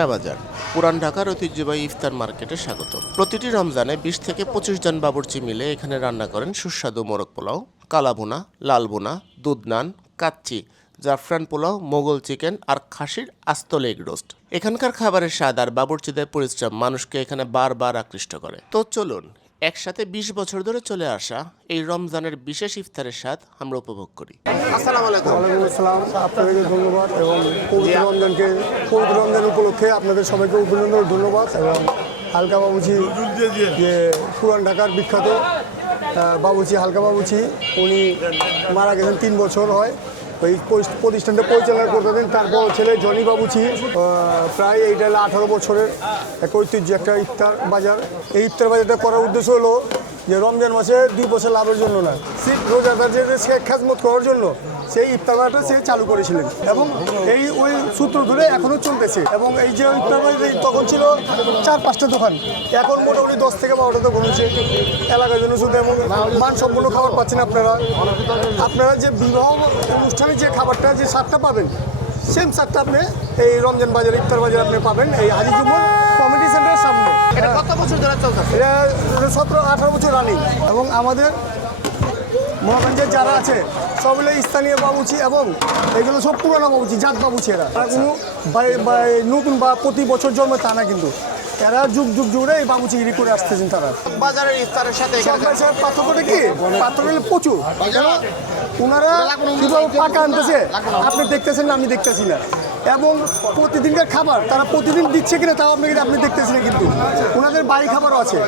নয়াবাজার পুরান ঢাকার ঐতিহ্যবাহী ইফতার মার্কেটে স্বাগত। প্রতিটি রমজানে ২০ থেকে ২৫ জন বাবুর্চি মিলে এখানে রান্না করেন সুস্বাদু মোরগ পোলাও, কালাভুনা, লালভুনা, দুধ নান, কাচ্চি, জাফরান পোলাও, মোগল চিকেন আর খাসির আস্ত লেগ রোস্ট। এখানকার খাবারের স্বাদ আর বাবুর্চিদের পরিশ্রম মানুষকে এখানে বারবার আকৃষ্ট করে। তো চলুন একসাথে ২০ বছর ধরে চলে আসা এই রমজানের বিশেষ ইফতারের স্বাদ আমরা উপভোগ করি। আসসালামু আলাইকুম। ওয়ালাইকুম আসসালাম, আপনাদেরকে ধন্যবাদ এবং পবিত্র রমজান উপলক্ষে আপনাদের সবাইকে অভিনন্দন, ধন্যবাদ। এবং হালকা বাবুচি যে পুরান ঢাকার বিখ্যাত বাবুচি, হালকা বাবুচি, উনি মারা গেছেন ৩ বছর হয়। ওই প্রতিষ্ঠানটা পরিচালনা করতেন। তারপর ছেলে জনি বাবুচি, প্রায় এইটা 18 বছরের এক ঐতিহ্য একটা ইফতার বাজার। এই ইফতার বাজারটা করার উদ্দেশ্য হলো যে রমজান মাসে 2 বছর লাভের জন্য না, রোজাদার যে সে খেজমত করার জন্য সেই ইফতার বাজারটা সে চালু করেছিলেন এবং ওই সূত্র ধরে এখনও চলতেছে। এবং এই যে ইফতার বাজার তখন ছিল 4-5টা দোকান, এখন মোটামুটি 10 থেকে 12টা দোকান হচ্ছে এলাকার জন্য শুধু। এবং মানসম্পন্ন খাবার পাচ্ছেন আপনারা যে বিবাহ অনুষ্ঠানে যে খাবারটা যে স্বাদটা পাবেন, সেম স্বাদটা আপনি এই রমজান বাজার ইফতার বাজার আপনি পাবেন এই হাজি জুম্মন কমিউনিটি সেন্টারের সামনে। এটা কত বছর ধরে চলছে? এটা 17-18 বছর রানিং। এবং আমাদের মহাগঞ্জের যারা আছে সবগুলো স্থানীয় বাবুচি এবং এগুলো সব পুরানো বাবুচি, জাত বাবুচি। এরা কোনো নতুন বা প্রতি বছর জন্মে তা না, কিন্তু এরা যুগ যুগ জুড়ে এই বাবুচিগিরি করে আসতেছেন। তারা বাজারের ইফতারের সাথে পার্থক্যটা কি? পার্থক্য প্রচুর। ওনারা কীভাবে পাকা আনতেছে আপনি দেখতেছেন না, আমি দেখতেছি না। এবং প্রতিদিনকার খাবার তারা প্রতিদিন দিচ্ছে কিনা তাও আপনি দেখতেছি না, কিন্তু ওনাদের বাড়ি খাবারও আছে।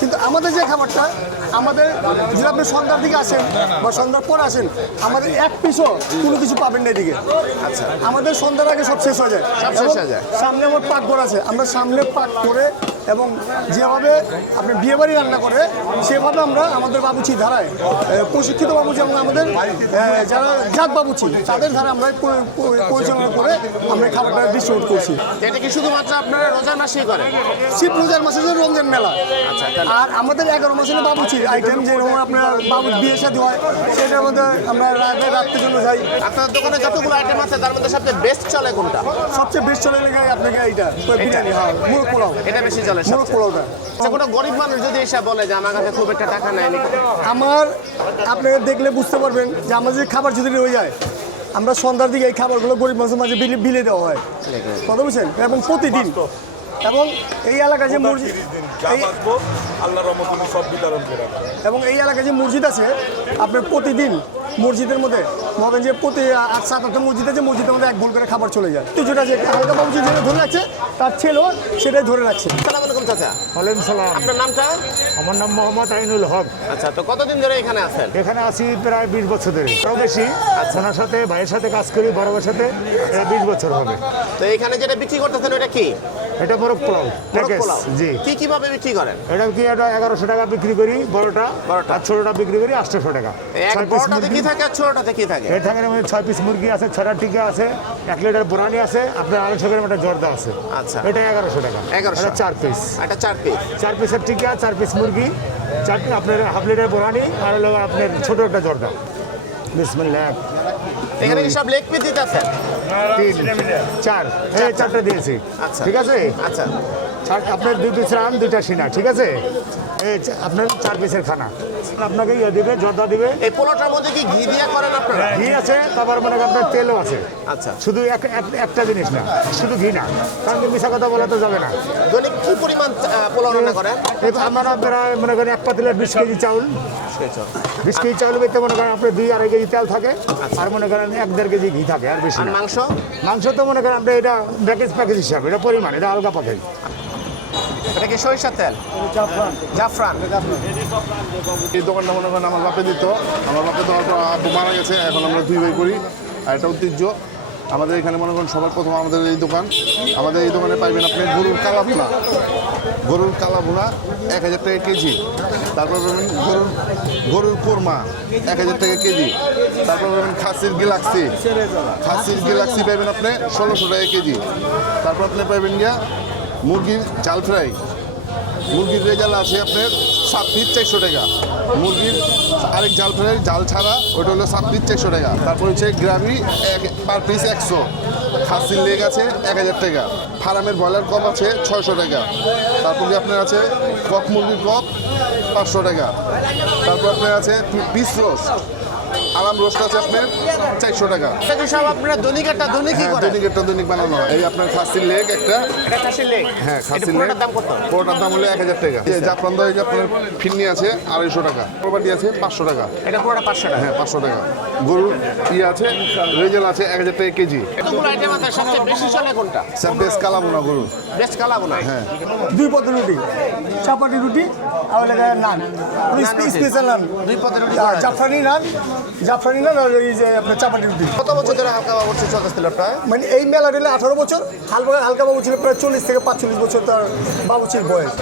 কিন্তু আমাদের যে খাবারটা, আমাদের যদি আপনি সন্ধ্যার দিকে আসেন বা সন্ধ্যার পর আসেন, আমাদের এক পিসও কোনো কিছু পাবেন না এদিকে। আচ্ছা, আমাদের সন্ধ্যার আগে সব শেষ হয়ে যায়। সামনে আমার পাকঘর আছে, আমরা সামনে পাক করে এবং যেভাবে আপনি বিয়েবাড়ি রান্না করে সেভাবে আমরা আমাদের বাবুচি ধারায় প্রশিক্ষিত বাবুচি এবং আমাদের যারা জাত বাবুচি তাদের ধারা আমরা পরিচালনা করে আমরা খাবারটা ডিস্ট্রিবিউট করছি। এটা কি শুধুমাত্র আপনারা রোজার মাসেই করেন? শিব রোজার মাসে যে রমজান মেলা। আর আমাদের 11 মাসের বাবুচির আইটেম যেরকম আপনার বাবু বিয়ে শাদী হয় সেটার মধ্যে আমরা রাত্রের জন্য যাই। আপনার দোকানে যতগুলো আইটেম আছে তার মধ্যে সবচেয়ে বেস্ট চলে কোনটা? সবচেয়ে বেস্ট চলে আপনাকে এইটা বিরিয়ানি, হ্যাঁ, মোরগ পোলাও। এটা বেশি চলে মোরগ পোলাওটা। আচ্ছা, কোনো গরিব মানুষ যদি এসে বলে যে আমার কাছে খুব একটা টাকা নেয়নি, আপনি দেখলে বুঝতে পারবেন যে আমার যে খাবার যদি রয়ে যায়, আমরা সন্ধ্যার দিকে এই খাবারগুলো গরিব মানুষের মাঝে বিলে দেওয়া হয়, কথা বুঝছেন? এবং প্রতিদিন এবং এই এলাকায় যে মসজিদ, এবং এই এলাকায় যে মসজিদ আছে আপনার প্রতিদিন মসজিদের মধ্যে ভাবেন যে প্রতি 8-7-8টা মসজিদ আছে, মসজিদের মধ্যে 1 ভোল করে খাবার চলে যায়। তো যেটা যে হালকা বাবুচি যেটা ধরে রাখছে তার ছেলেও সেটাই ধরে রাখছে। আসসালামু আলাইকুম চাচা। ওয়ালাইকুম সালাম। আপনার নামটা? আমার নাম মোহাম্মদ আইনুল হক। আচ্ছা, তো কতদিন ধরে এখানে আছেন? এখানে আসি প্রায় 20 বছর ধরে, তাও বেশি। ওনার সাথে ভাইয়ের সাথে কাজ করি, বড় ভাইয়ের সাথে, এটা 20 বছর হবে। তো এখানে যেটা বিক্রি করতেছেন ওটা কি? এটা মোরগ পোলাও প্যাকেজ। জি। কিভাবে বিক্রি করেন? এটা কি, এটা 1100 টাকা বিক্রি করি বড়টা, আর ছোটটা বিক্রি করি 800 টাকা। বড়টাতে কি থাকে আর ছোটটাতে কি থাকে? এর থাকে 6 পিস মুরগি আছে, 6টা টিকা আছে, 1 লিটার বোরানি আছে, আপনার 250 গ্রাম একটা জর্দা আছে। আচ্ছা, এটা 1100 টাকা। 1100 4 পিস। এটা 4 পিস। 4 পিসের টিকা, 4 পিস মুরগি, 4 আপনার 1/2 লিটার বোরানি, আর হলো আপনার ছোট একটা জর্দা। বিসমিল্লাহ। এখানে কি সব লেগ পিস দিতে আছেন? 3, 4, এই 4টা দিয়েছি। আচ্ছা, ঠিক আছে। আচ্ছা, আপনার 2 পিস রান, 2টা সিনা, ঠিক আছে। এই আপনার 4 পিসের খানা আপনাকে ইয়ে দিবে, জর্দা দিবে। এই পোলাওটার মধ্যে কি ঘি দিয়ে করেন আপনারা? ঘি আছে, তারপর মানে আপনার তেলও আছে। আচ্ছা, শুধু একটা জিনিস না, শুধু ঘি না, কারণ মিশা কথা বলা তো যাবে না। দৈনিক কি পরিমাণ পোলাও রান্না করেন? আমরা আপনারা মনে করেন 1 পাতিলের 20 কেজি চাউল, 20 কেজি চাউল বেঁধে মনে করেন আপনার 2-2.5 কেজি তেল থাকে, আর মনে করেন 1-1.5 কেজি ঘি থাকে, আর বেশি না। মাংস তো মনে করেন আপনার এটা প্যাকেজ হিসাবে, এটা পরিমাণ, এটা আলগা প্যাকেজ। এটা কি সরিষার তেল? জাফরান। এই দোকানটা মনে করেন আমার বাপে দিত, আমার বাপে দেওয়ার পর আব্বু মারা গেছে, এখন আমরা 2 ভাই করি। আর এটা ঐতিহ্য আমাদের এখানে মনে করেন সবার প্রথম আমাদের এই দোকান। আমাদের এই দোকানে পাইবেন আপনি গরুর কালাভুনা, 1000 টাকা কেজি। তারপর পাবেন গরুর কোরমা 1000 টাকা কেজি। তারপর পাবেন খাসির গিলাক্সি পাইবেন আপনি 1600 টাকা কেজি। তারপর আপনি পাইবেন গিয়া মুরগির চাল ফ্রাই মুরগির রেজাল আছে আপনার 7 পিস 400 টাকা। মুরগির আরেক জাল ফ্রাই জাল ছাড়া ওটা হলো 7 পিস 400 টাকা। তারপর হচ্ছে গ্রাভি পার পিস 100। খাসির লেগ আছে 1000 টাকা। ফার্মের ব্রয়লার কপ আছে 600 টাকা। তারপর কি আপনার আছে কক মুরগির কপ 500 টাকা। তারপর আপনার আছে পিস রোস্ট, আরাম রোস্ট আছে আপনার 400 টাকা। এটা সব আপনারা দৈনিক একটা দৈনিক কি করেন? দৈনিক বানানো হয়। এই আপনার খাসির লেগ একটা, এটা খাসির লেগ। হ্যাঁ খাসির লেগ। পুরোটার দাম কত? পুরোটার দাম হলো 1000 টাকা। জাফরান দই যে আপনার ফিরনি আছে 250 টাকা। প্রপার্টি আছে 500 টাকা। এটা পুরোটা 500 টাকা। হ্যাঁ 500 টাকা। গরুর ইয়ে আছে রেজাল আছে 1000 টাকা কেজি। এতগুলো আইটেম আছে, সবচেয়ে বেশি চলে কোনটা? স্যার বেশ কালাবো না গরু। বেস্ট কালাবো না। হ্যাঁ 2 পদের রুটি, চাপাটি রুটি আর নান, স্পেশাল নান, 2 পদের রুটি। জাফরানি নান আর এই যে আপনার চাপাটি রুটি। কত বছর ধরে হালকা বাবুর্চি চলতেছিল প্রায়? মানে এই মেলা দিলে 18 বছর, হালকা বাবু ছিল প্রায় 40 থেকে 45 বছর তার বাবুচির বয়স।